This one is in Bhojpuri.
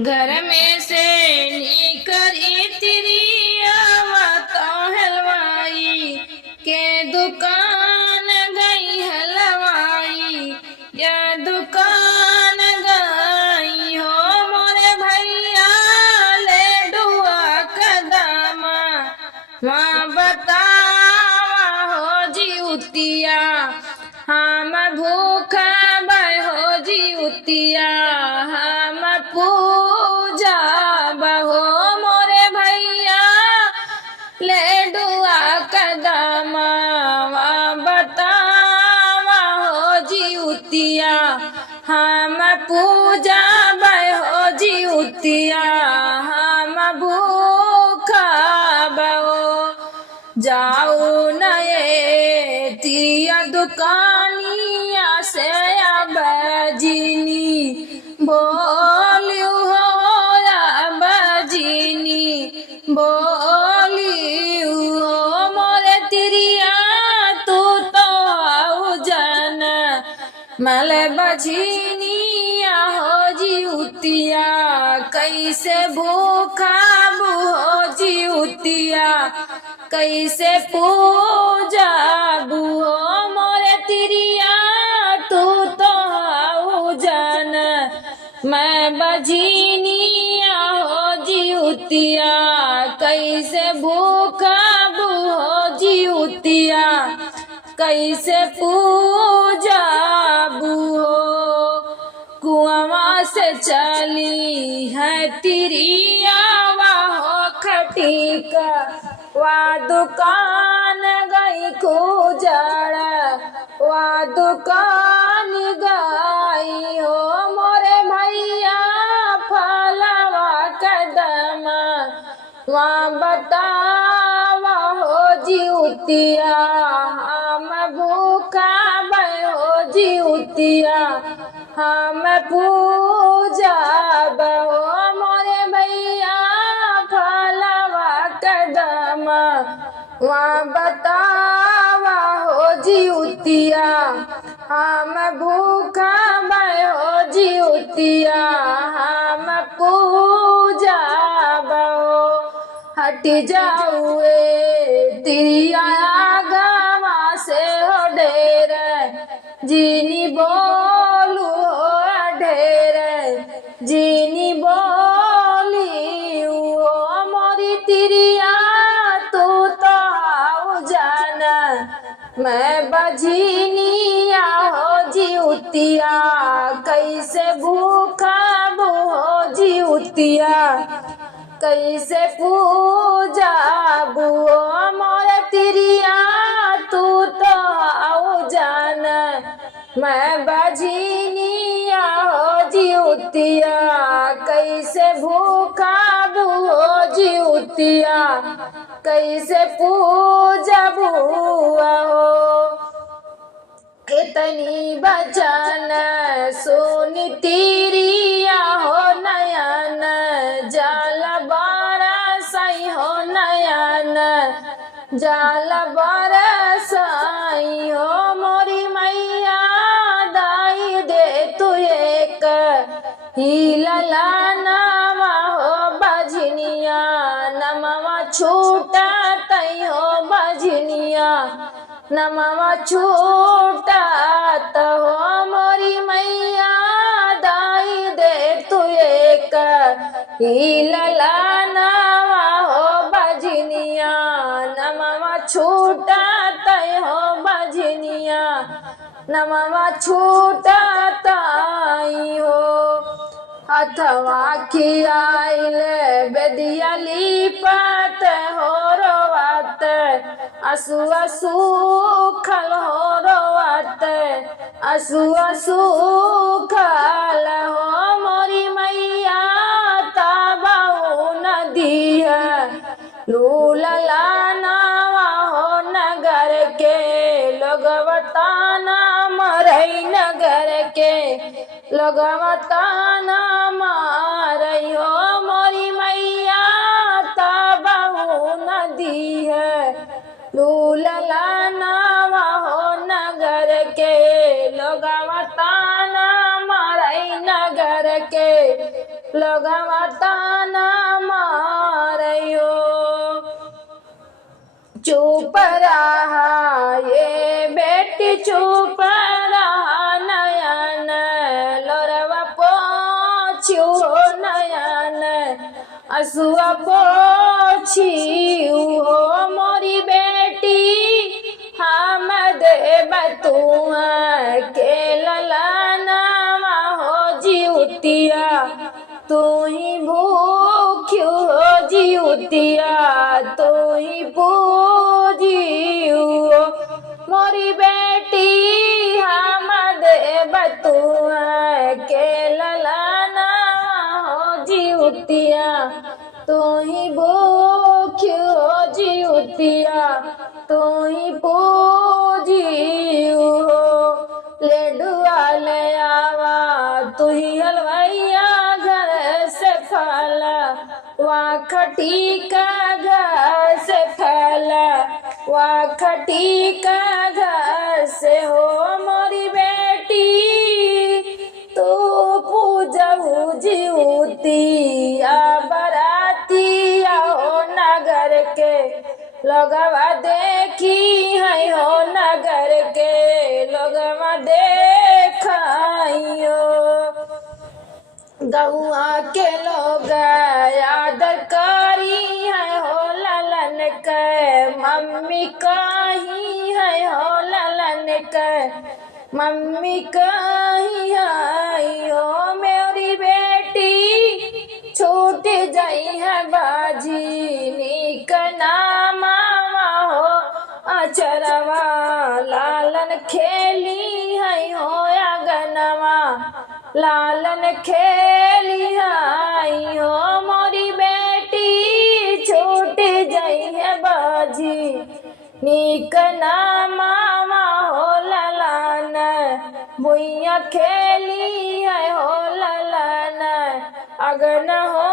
घर में से निकली तिरिया तो हलवाई के दुकान गई हलवाई या दुकान गई हो मोरे भैया ले डुआ कदमा माँ बतावा हो जी उतिया हम भूखा बहो जी उतिया हम पूजा बहो मोरे भैया ले डुआ कदमा बतावा हो जी उतिया हम पूजा बहो जी उतिया हम भूखा बहो जाऊ नए तिरिया दुकानिया से अब जीनी बोलियो हो अब जीनी बोलियो हो मोरे तिरिया तू तो आउ जन मल बझिनिया हो जी उतिया कैसे भूखा हो जी उतिया कैसे पूजा बुहो मोरे तिरिया तू तो आउ जन मैं बझिनिया हो जी उतिया कैसे भूखा बुहो जी उतिया कैसे पूजा बुहो कुआं से चली है तिरिया वाहो खटीका वा दुकान गई खुजड़ वा दुकान गई हो मोरे भैया फलवा कदम वहाँ बतावा हो जी उतिया हम भूखा बहो जी उतिया हम पूजा बहो मोरे भैया फलवा कदम वहाँ बतावा हो जी उतिया हम भूखा बहो जी उतिया हम पूजा बहो हट जाऊए तिरिया गवा से हो ढेर जीनी बोलू हो ढेर जीनी बोली हो मोरी तिरिया तू तो आउ जान मैं बझिनिया हो जी उतिया कैसे भूखा हो जी उतिया कैसे पूजा बुओ मोरे तिरिया तू तो आउ जान मैं बझिनिया हो जी उतिया कैसे भूखा बुओ जी उतिया कैसे पूजा बुआ हो इतनी बचन सुनी तिरिया हो नयन जल बरसई हो नयन जल बरसई हो मोरी मैया दाई दे तू एक ही ललनवा हो बझनिया नमवा छूटा तई हो बझनिया नमवा छूटा हो मोरी मैया दाई दे तू एक ही ललनवा हो बझनिया नमवा छूटा तय हो बझनिया नमवा छूटा ताई हो अथवा खियाइल बेदिया लिपत हो रोवत असुआ सुखल हो रोवत असुआ सुखल हो मोरी मैया ताबाऊ नदी है लूलला नावा हो नगर के लोगवताना मरई नगर के लोगवताना मारई हो मोरी मैया ताबाऊ नदी है लूलला नावा हो नगर के लोगवताना मारई नगर के लगवा ताना मारियो। चुप रहा ये बेटी चुप रहा, नयन लोरवा पोछियो नयन असुआ पोछियो। मोरी बेटी हम देब तुआ के ललनवा हो जिउतिया, तू ही भूखियो हो जिउतिया, तू ही पूजियो। मोरी बेटी हम देब तुआ के ललनवा हो जिउतिया, तू ही भूखियो हो जिउतिया, तू ही पूजियो। लेडुआ ले आवा तू ही हलवैया घर से फल, वाखटी का घर से फल, वाखटी का घर से हो। मोरी बेटी तू पूजहु जिउतिया, बरातिया हो नगर के लोगवा देखी है हो, नगर के लोगवा देखाइयो। गौआ के लोग याद करी है हो ललन के, मम्मी कही है हो ललन के, मम्मी कही है हो। मेरी बेटी छूट जाई है बाजी, निक नामा हो अचरवा, लालन खेली है हो अगनवा, लालन खेली है हो। मोरी बेटी छूट जाई है बाजी, निक नामा हो ललन, भुइया खेली है हो ललन, अगन हो